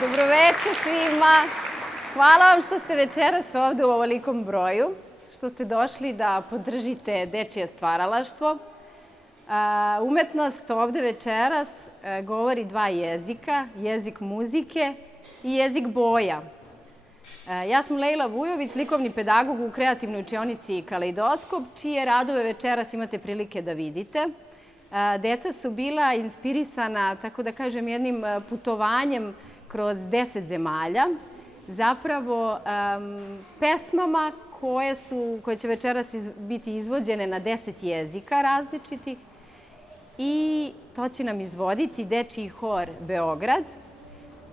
Dobroveče svima. Hvala vam što ste večeras ovde u ovolikom broju, što ste došli da podržite dečije stvaralaštvo. Umetnost ovde večeras govori dva jezika, jezik muzike i jezik boja. Ja sam Lejla Vujović, likovni pedagog u kreativnoj učionici Kaleidoskop, čije radove večeras imate prilike da vidite. Deca su bila inspirisana, tako da kažem, jednim putovanjem kroz 10 zemalja, zapravo pesmama koje će večeras biti izvođene na 10 jezika različitih i to će nam izvoditi Dečiji hor Beograd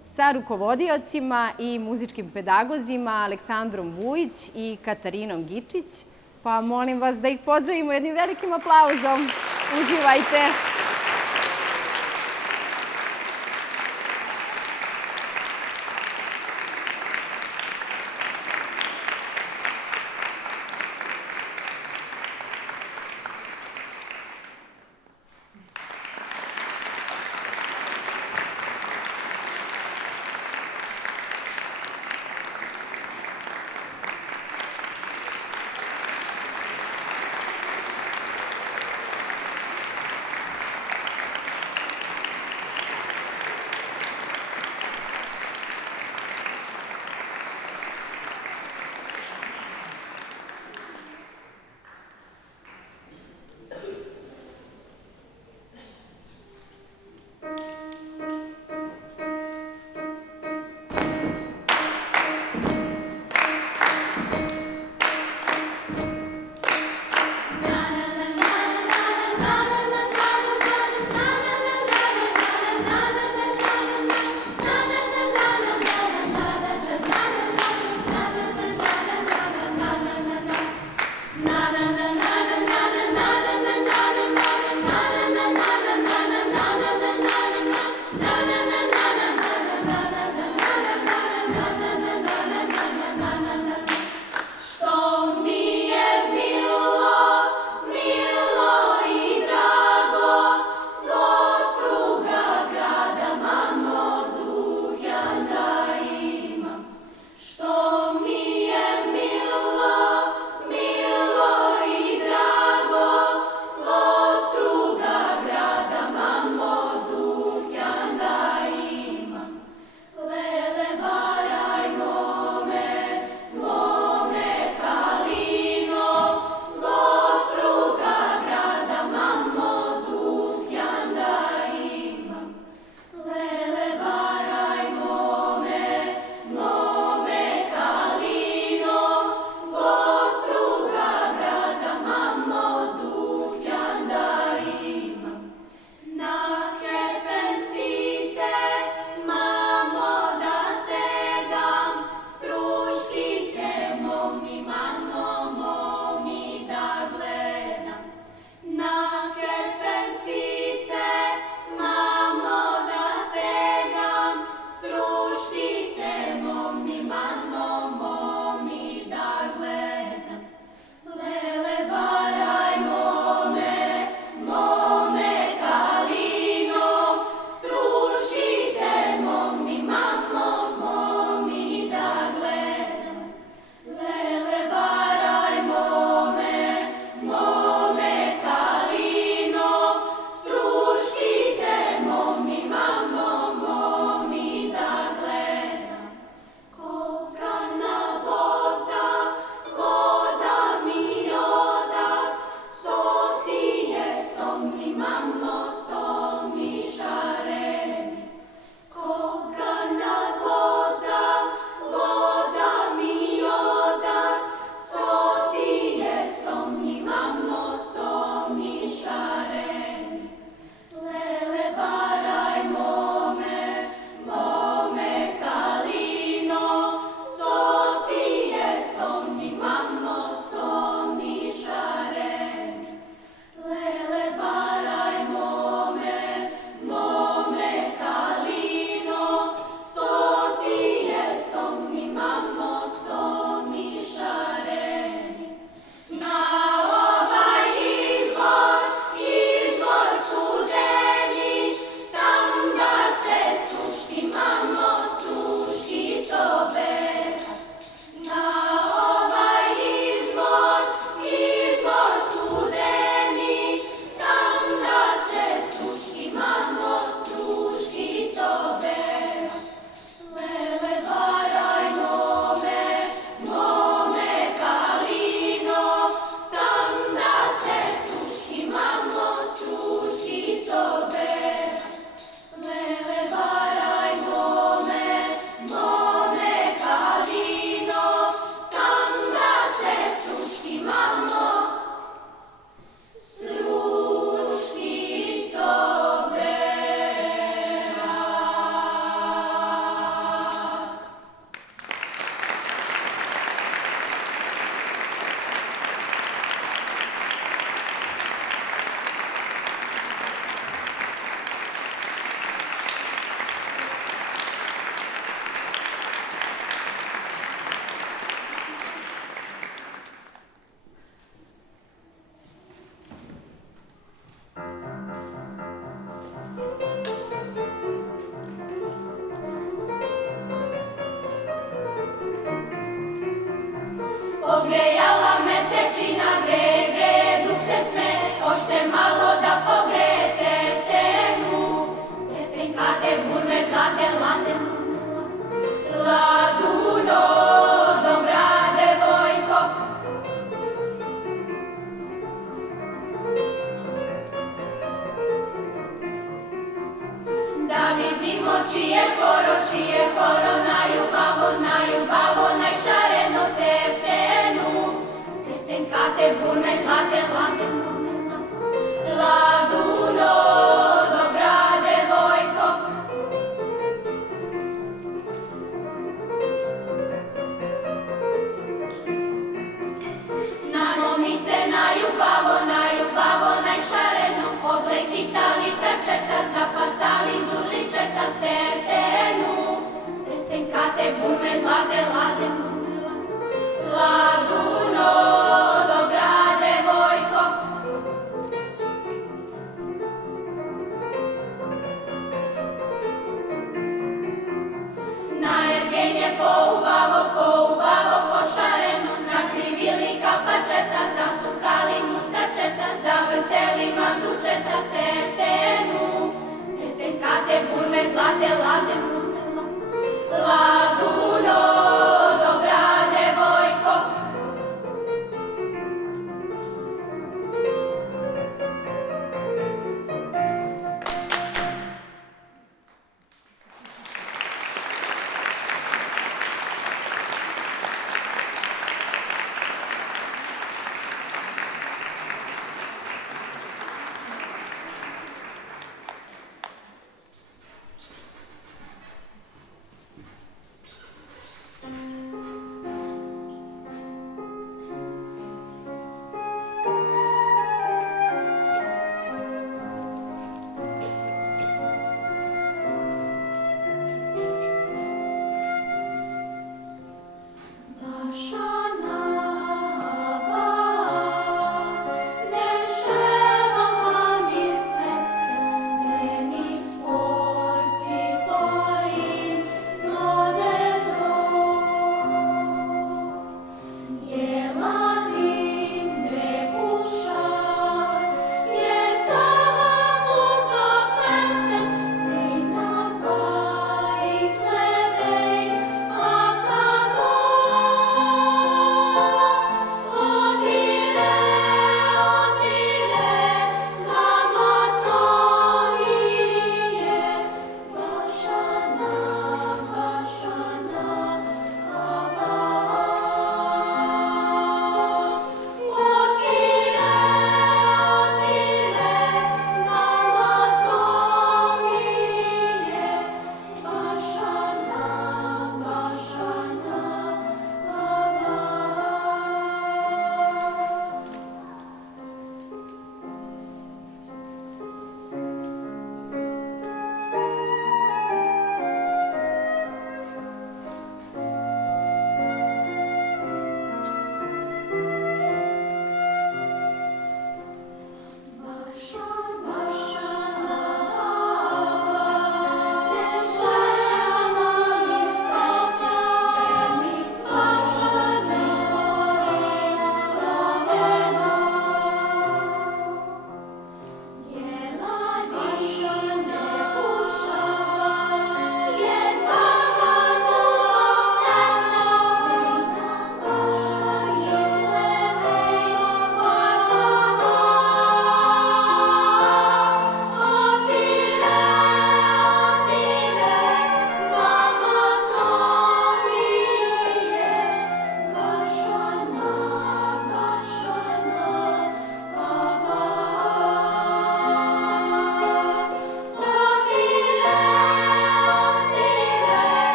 sa rukovodiocima i muzičkim pedagozima Aleksandrom Vujić i Katarinom Gičić. Pa molim vas da ih pozdravimo jednim velikim aplauzom. Uživajte! čije horo, najubavo, najšareno teftenu. Teftenkate burme zlate laduno, dobra devojko. Namomite najubavo, najšareno, obleki talita četa, za fasali zuličeta teftenu.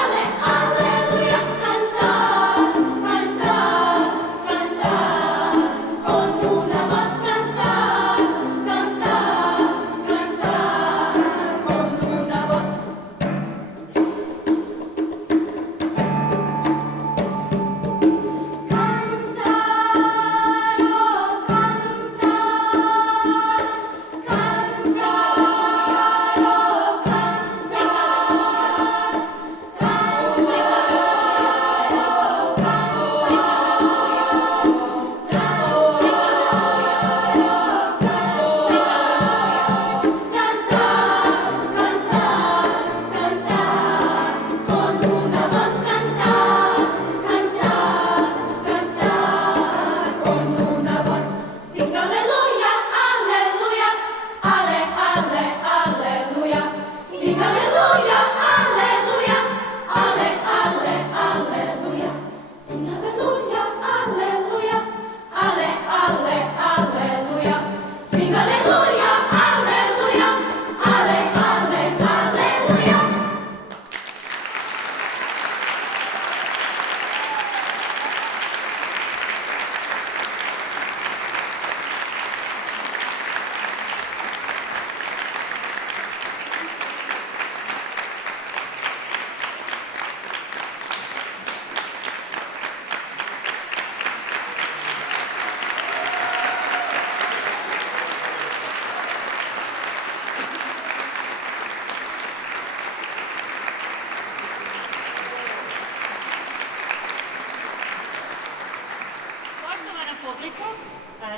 ale, alleluia, cantar, cantar, cantar, con una voz cantar, cantar, cantar, con una voz.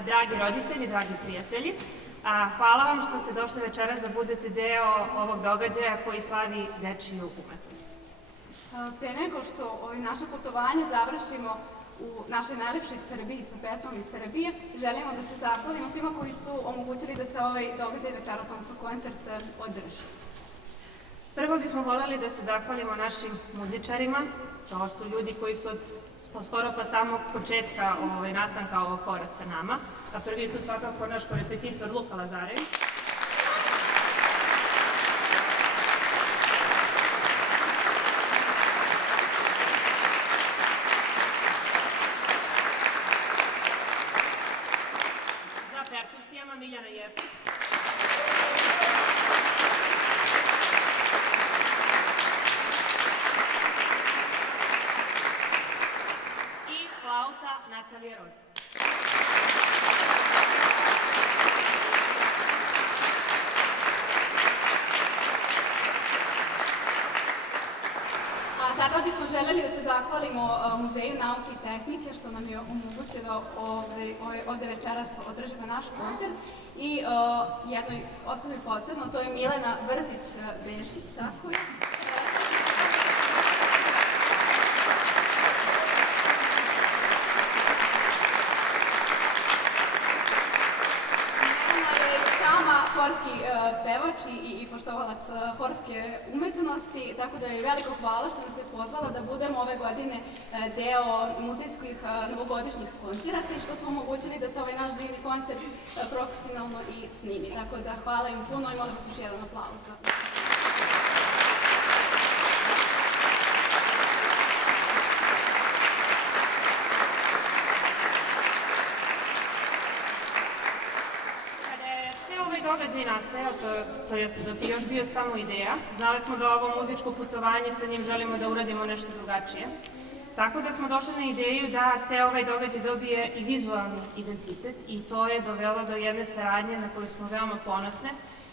Dragi roditelji, dragi prijatelji, hvala vam što ste došli večeras da budete deo ovog događaja koji slavi dečiju umetnost. Pre nego što naše putovanje završimo u našoj najlepšoj Srbiji sa pesmom iz Srbije, želimo da se zahvalimo svima koji su omogućili da se ovaj događaj večeras, odnosno koncert, održi. Prvo bismo voljeli da se zahvalimo našim muzičarima. To su ljudi koji su od skoro pa samog početka nastanka ovog hora sa nama. A prvi je tu svakako naš korepetitor Luka Lazarević. Za perkusijama Miljana Jefić. Natalija Rodić. A sada bismo želeli da se zahvalimo Muzeju nauke i tehnike što nam je omogućio da ovde večeras održimo naš koncert i jednoj osobi posebno, to je Milena Brzić-Bešić, tako je. Horski pevač i poštovalac horske umetnosti, tako da je veliko hvala što nas je pozvala da budemo ove godine deo muzejskih novogodišnjih koncerata i što su omogućili da se ovaj naš divni koncert profesionalno i snimi. Tako da hvala im puno i molim vas još jedan aplauz. Događaj nastajao, to jeste dok je još bio samo ideja. Znali smo da ovo muzičko putovanje sa njim želimo da uradimo nešto drugačije. Tako da smo došli na ideju da ceo ovaj događaj dobije i vizualni identitet i to je dovelo do jedne saradnje na koju smo veoma ponosne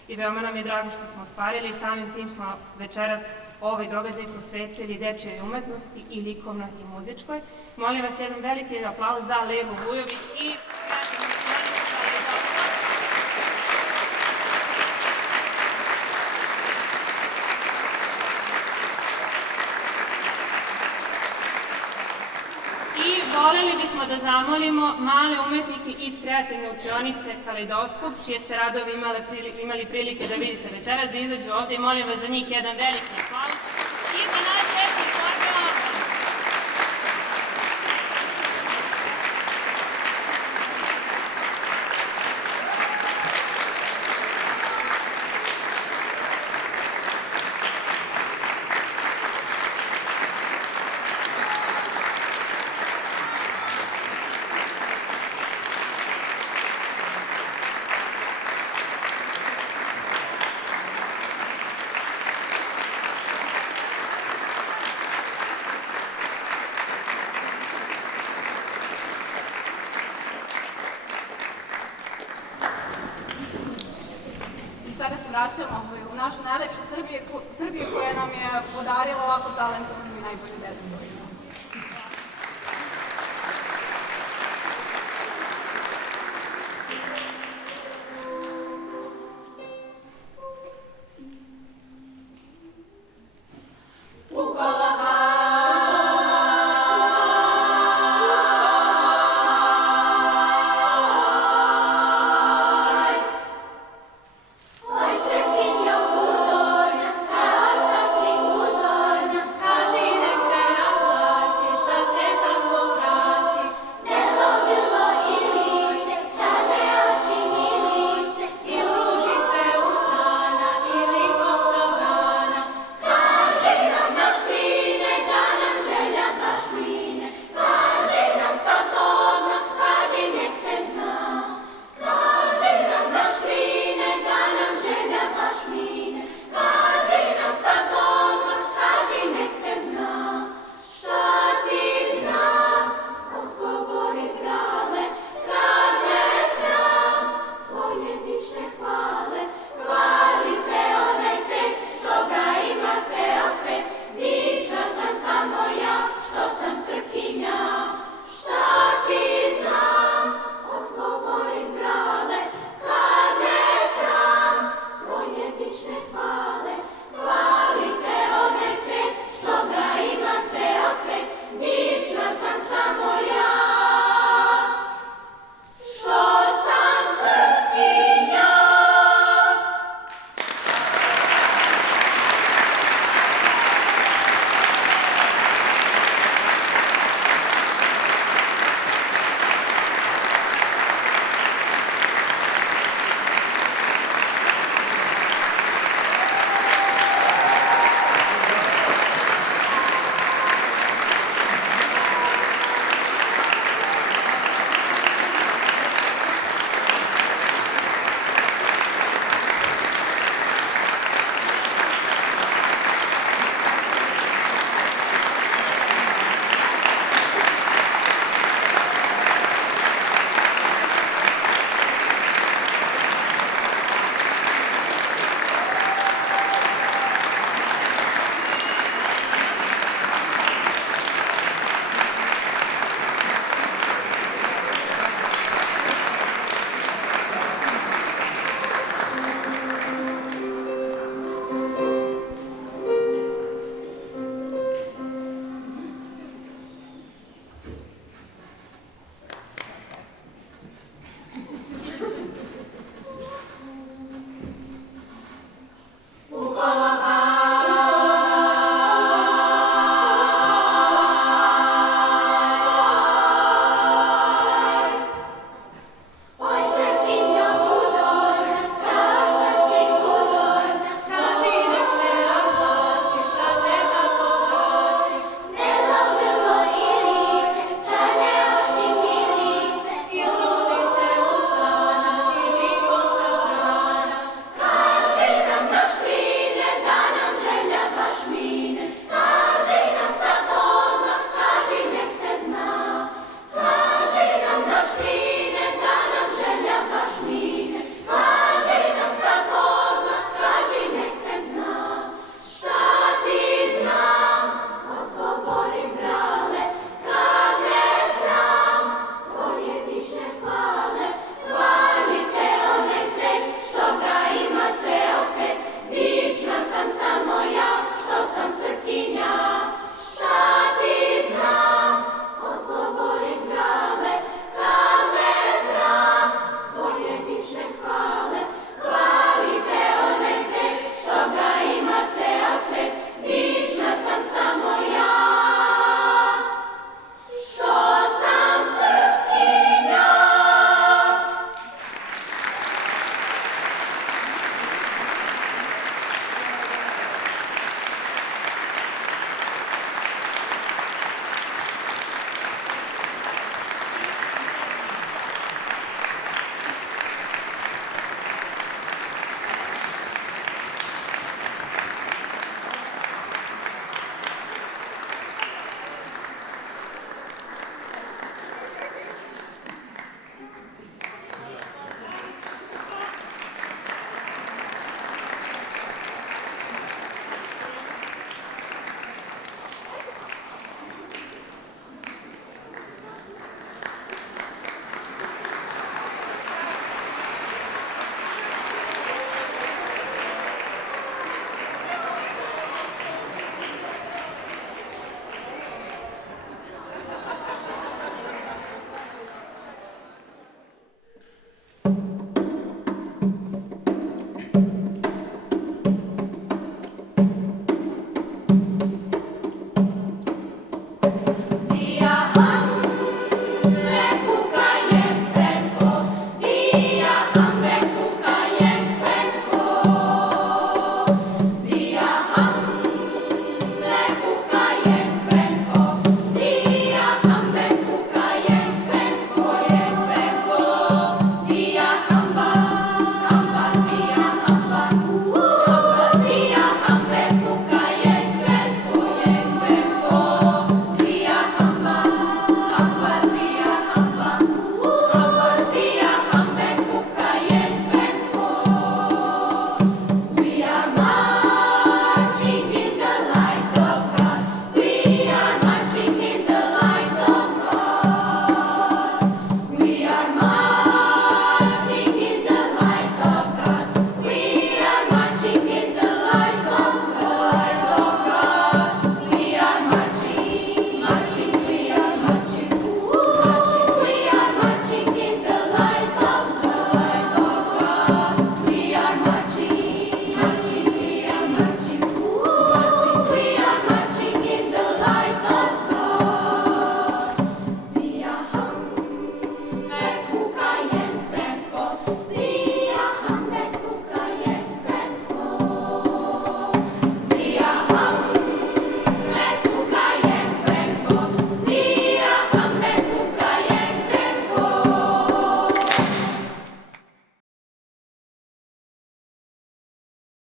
i veoma nam je drago što smo ostvarili i samim tim smo večeras ovaj događaj posvetili dečijoj umetnosti i likovnoj i muzičkoj. Molim vas jedan veliki aplauz za Leilu Vujović i voljeli bismo da zamolimo male umetnike iz kreativne učionice Kaleidoskop, čije ste radove imali prilike da vidite večeras, da izađu ovde i molim vas za njih jedan veliki aplauz. I da najčešće pozivamo vraćamo u našu najlepšu Srbiju koja nam je podarila ovako talentovnu i najbolju decu koju imamo.